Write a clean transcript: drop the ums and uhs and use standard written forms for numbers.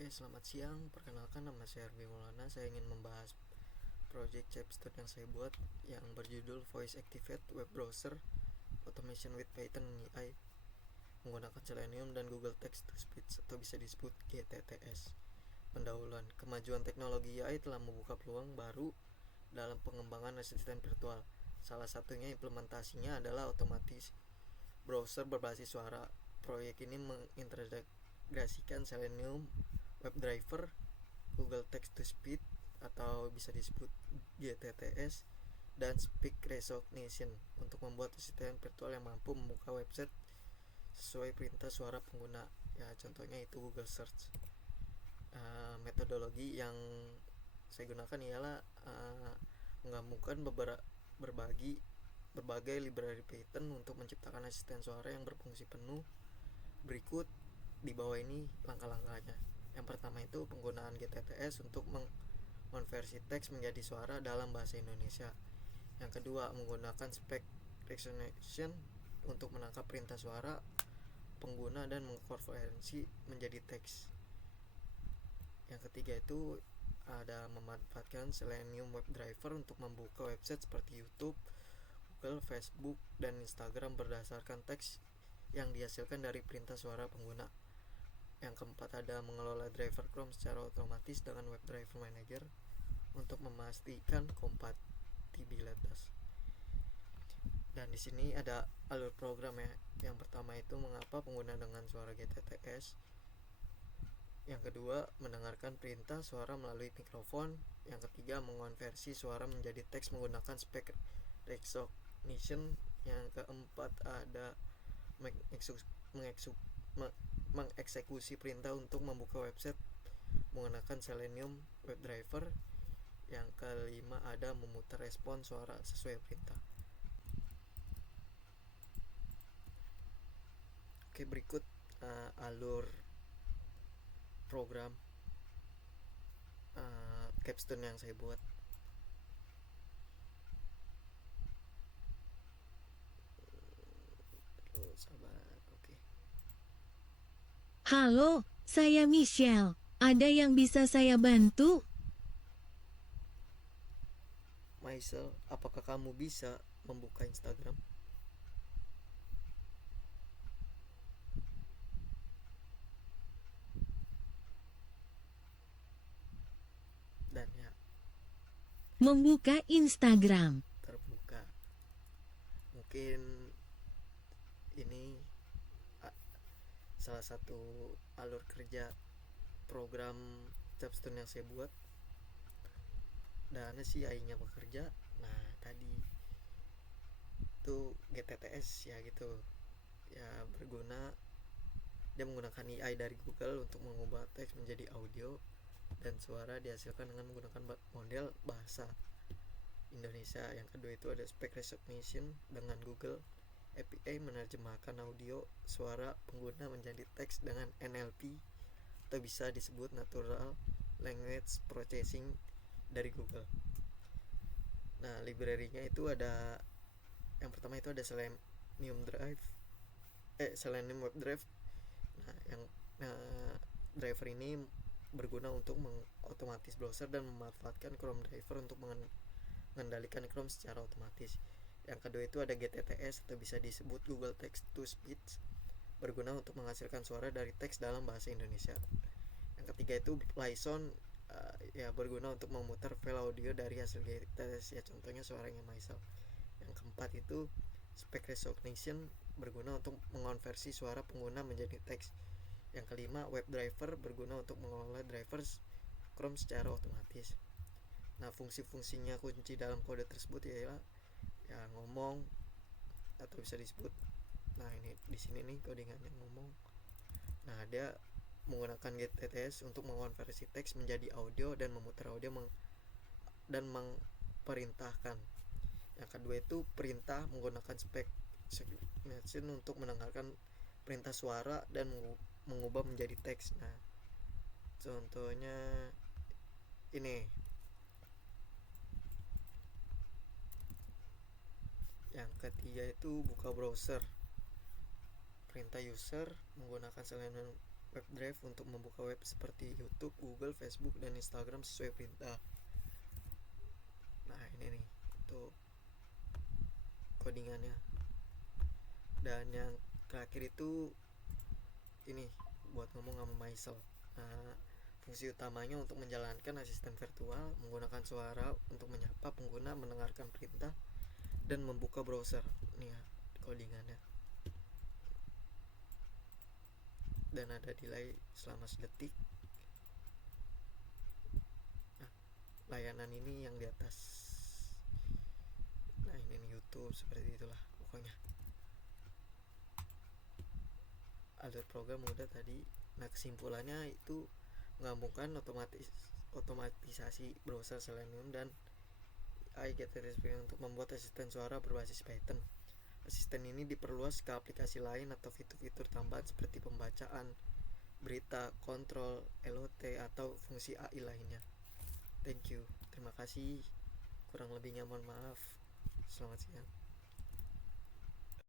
Oke, selamat siang. Perkenalkan, nama saya Arbi Maulana. Saya ingin membahas project Capstone yang saya buat yang berjudul Voice Activate Web Browser Automation with Python AI menggunakan Selenium dan Google Text to Speech atau bisa disebut GTTS. Pendahuluan, kemajuan teknologi AI telah membuka peluang baru dalam pengembangan asisten virtual. Salah satunya implementasinya adalah otomatis browser berbasis suara. Proyek ini mengintegrasikan Selenium WebDriver, Google Text to Speech atau bisa disebut GTTS, dan Speak Recognition untuk membuat asisten virtual yang mampu membuka website sesuai perintah suara pengguna. Ya, contohnya itu Google Search. Metodologi yang saya gunakan ialah menggabungkan berbagai library Python untuk menciptakan asisten suara yang berfungsi penuh. Berikut di bawah ini langkah-langkahnya. Yang pertama itu penggunaan GTTS untuk mengonversi teks menjadi suara dalam bahasa Indonesia. Yang kedua, menggunakan Speak Recognition untuk menangkap perintah suara pengguna dan mengkonversi menjadi teks. Yang ketiga itu ada memanfaatkan Selenium WebDriver untuk membuka website seperti YouTube, Google, Facebook, dan Instagram berdasarkan teks yang dihasilkan dari perintah suara pengguna. Yang keempat ada mengelola driver Chrome secara otomatis dengan WebDriver Manager untuk memastikan kompatibilitas. Dan di sini ada alur program ya. Yang pertama itu mengapa pengguna dengan suara GTTS. Yang kedua, mendengarkan perintah suara melalui mikrofon. Yang ketiga, mengonversi suara menjadi teks menggunakan Speak Recognition. Yang keempat ada mengeksekusi perintah untuk membuka website menggunakan Selenium WebDriver. Yang kelima ada memutar respon suara sesuai perintah. Oke, berikut alur program Capstone yang saya buat. Sabar, oke. Halo, saya Michelle. Ada yang bisa saya bantu? Maisel, apakah kamu bisa membuka Instagram? Dan ya, Membuka Instagram. terbuka. Mungkin ini salah satu alur kerja program Capstone yang saya buat. Dan si AI-nya bekerja. Nah, tadi itu GTTS ya gitu. Ya, berguna. Dia menggunakan AI dari Google untuk mengubah teks menjadi audio dan suara dihasilkan dengan menggunakan model bahasa Indonesia. Yang kedua itu ada Speak Recognition dengan Google API menerjemahkan audio suara pengguna menjadi teks dengan NLP atau bisa disebut Natural Language Processing dari Google. Nah, library-nya itu ada, yang pertama itu ada Selenium WebDriver. Driver ini berguna untuk mengotomatis browser dan memanfaatkan Chrome driver untuk mengendalikan Chrome secara otomatis. Yang kedua itu ada GTTS atau bisa disebut Google Text to Speech, berguna untuk menghasilkan suara dari teks dalam bahasa Indonesia. Yang ketiga itu Python, ya berguna untuk memutar file audio dari hasil GTTS, ya contohnya suaranya Maisel. Yang keempat itu Speak Recognition, berguna untuk mengonversi suara pengguna menjadi teks. Yang kelima, WebDriver, berguna untuk mengelola drivers Chrome secara otomatis. Nah, fungsi-fungsinya kunci dalam kode tersebut ialah ya ngomong atau bisa disebut. Nah, ini di sini nih codingannya ngomong. Nah, dia menggunakan GTTS untuk mengonversi teks menjadi audio dan memutar audio dan memperintahkan. Yang kedua itu perintah menggunakan Speak Recognition untuk mendengarkan perintah suara dan mengubah menjadi teks. Nah, contohnya ini. Yang ketiga itu buka browser. Perintah user menggunakan Selenium WebDrive untuk membuka web seperti YouTube, Google, Facebook, dan Instagram sesuai perintah. Nah ini nih itu codingannya. Dan yang terakhir itu ini buat ngomong sama Maisel. Nah, fungsi utamanya untuk menjalankan asisten virtual menggunakan suara untuk menyapa pengguna, mendengarkan perintah, dan membuka browser. Nih ya codingannya. Dan ada delay selama sedetik. Nah, layanan ini yang di atas. Nah ini nih YouTube, seperti itulah pokoknya. Alur program udah tadi. Nah kesimpulannya itu menggabungkan otomatisasi browser Selenium dan iGetResponse untuk membuat asisten suara berbasis Python. Asisten ini diperluas ke aplikasi lain atau fitur-fitur tambahan seperti pembacaan berita, kontrol, LOT, atau fungsi AI lainnya. Thank you. Terima kasih. Kurang lebihnya mohon maaf. Selamat siang.